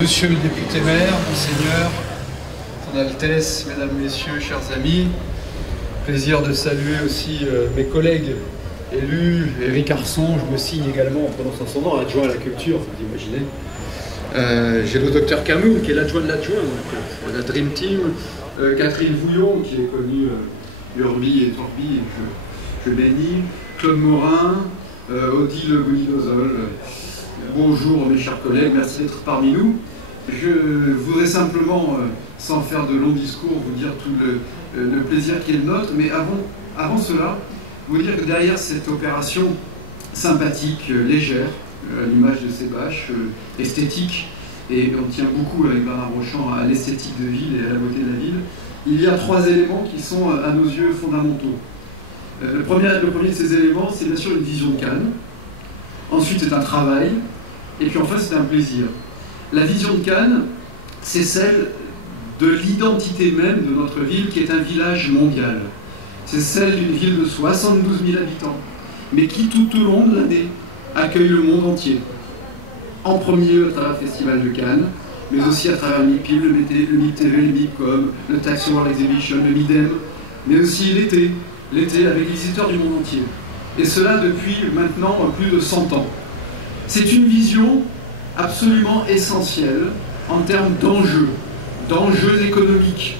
Monsieur le député maire, Monseigneur, Son Altesse, Mesdames, Messieurs, chers amis, plaisir de saluer aussi mes collègues élus, Éric Arson, je me signe également en prononçant son nom, adjoint à la culture, vous imaginez. J'ai le docteur Camus, qui est l'adjoint de l'adjoint, donc la Dream Team, Catherine Vouillon, qui est connue Urbi et Torbi, je bénis, Claude Morin, Odile Gounidozol. Bonjour mes chers collègues, merci d'être parmi nous. Je voudrais simplement, sans faire de longs discours, vous dire tout le plaisir qui est le nôtre, mais avant cela, vous dire que derrière cette opération sympathique, légère, à l'image de ces bâches, esthétique, et on tient beaucoup avec Bernard Rochant à l'esthétique de ville et à la beauté de la ville, il y a trois éléments qui sont à nos yeux fondamentaux. Le premier de ces éléments, c'est bien sûr une vision de Cannes. Ensuite, c'est un travail. Et puis enfin, c'est un plaisir. La vision de Cannes, c'est celle de l'identité même de notre ville, qui est un village mondial. C'est celle d'une ville de 72 000 habitants, mais qui tout au long de l'année accueille le monde entier. En premier lieu à travers le Festival de Cannes, mais aussi à travers le MIPIM, le MIPTV, le MIPCOM, le Taxi World Exhibition, le MIDEM, mais aussi l'été avec les visiteurs du monde entier. Et cela depuis maintenant plus de 100 ans. C'est une vision absolument essentielle en termes d'enjeux économiques.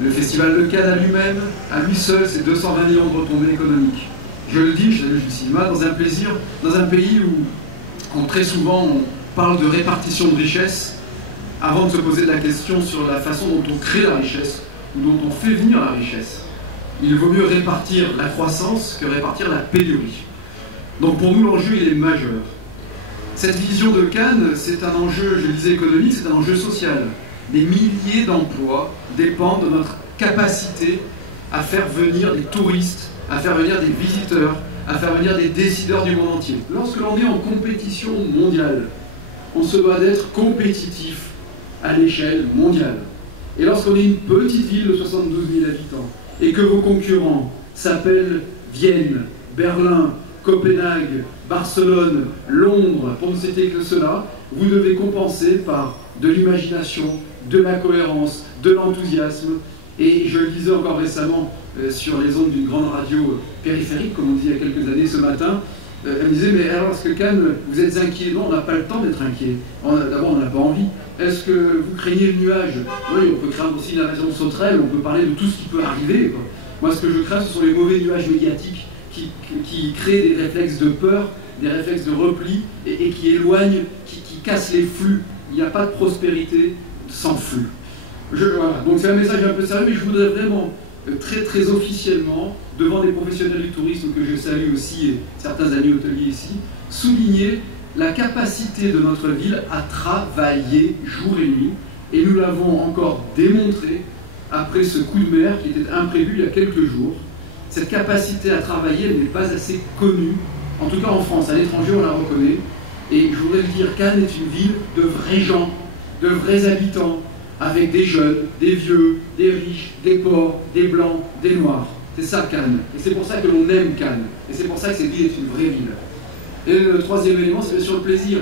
Le Festival de Cannes à lui-même, à lui seul, c'est 220 millions de retombées économiques. Je le dis, je l'ai vu du cinéma, dans un pays où très souvent on parle de répartition de richesse, avant de se poser la question sur la façon dont on crée la richesse, ou dont on fait venir la richesse. Il vaut mieux répartir la croissance que répartir la pénurie. Donc pour nous, l'enjeu, il est majeur. Cette vision de Cannes, c'est un enjeu, je le disais, économique, c'est un enjeu social. Des milliers d'emplois dépendent de notre capacité à faire venir des touristes, à faire venir des visiteurs, à faire venir des décideurs du monde entier. Lorsque l'on est en compétition mondiale, on se doit d'être compétitif à l'échelle mondiale. Et lorsqu'on est une petite ville de 72 000 habitants, et que vos concurrents s'appellent Vienne, Berlin, Copenhague, Barcelone, Londres, pour ne citer que cela, vous devez compenser par de l'imagination, de la cohérence, de l'enthousiasme. Et je le disais encore récemment sur les ondes d'une grande radio périphérique, comme on disait il y a quelques années ce matin, elle me disait, mais alors est-ce que Cannes, vous êtes inquiet? Non, on n'a pas le temps d'être inquiet. D'abord, on n'a pas envie. Est-ce que vous craignez le nuage? Oui, on peut craindre aussi l'invasion de sauterelles, on peut parler de tout ce qui peut arriver, quoi. Moi, ce que je crains, ce sont les mauvais nuages médiatiques qui créent des réflexes de peur, des réflexes de repli, et qui éloignent, qui cassent les flux. Il n'y a pas de prospérité sans flux. Voilà. Donc c'est un message un peu sérieux, mais je voudrais vraiment, très officiellement, devant des professionnels du tourisme que je salue aussi, et certains amis hôteliers ici, souligner la capacité de notre ville à travailler jour et nuit, et nous l'avons encore démontré après ce coup de mer qui était imprévu il y a quelques jours. Cette capacité à travailler, elle n'est pas assez connue, en tout cas en France. À l'étranger, on la reconnaît. Et je voudrais le dire, Cannes est une ville de vrais gens, de vrais habitants, avec des jeunes, des vieux, des riches, des pauvres, des blancs, des noirs. C'est ça Cannes. Et c'est pour ça que l'on aime Cannes. Et c'est pour ça que cette ville est une vraie ville. Et le troisième élément, c'est bien sûr le plaisir.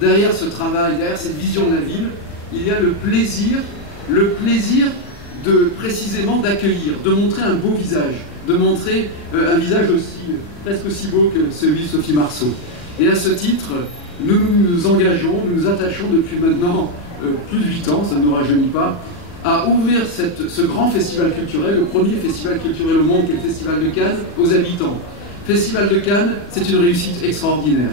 Derrière ce travail, derrière cette vision de la ville, il y a le plaisir de précisément d'accueillir, de montrer un beau visage, de montrer un visage aussi, presque aussi beau que celui de Sophie Marceau. Et à ce titre, nous nous engageons, nous nous attachons depuis maintenant plus de 8 ans, ça ne nous rajeunit pas, à ouvrir ce grand festival culturel, le premier festival culturel au monde, qui est le Festival de Cannes, aux habitants. Festival de Cannes, c'est une réussite extraordinaire.